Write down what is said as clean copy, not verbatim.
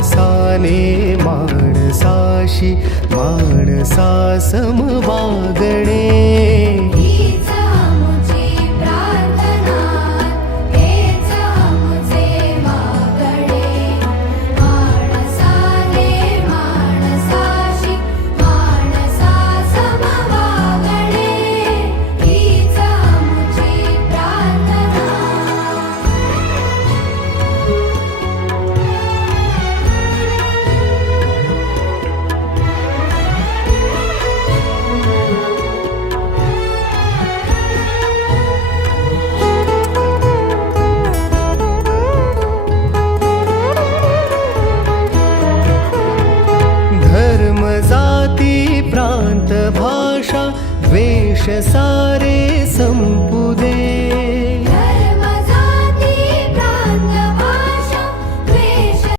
माणसाने माणसाशी माणसा सम वागणे. जाती प्रांत भाषा द्वेष सारे संपुद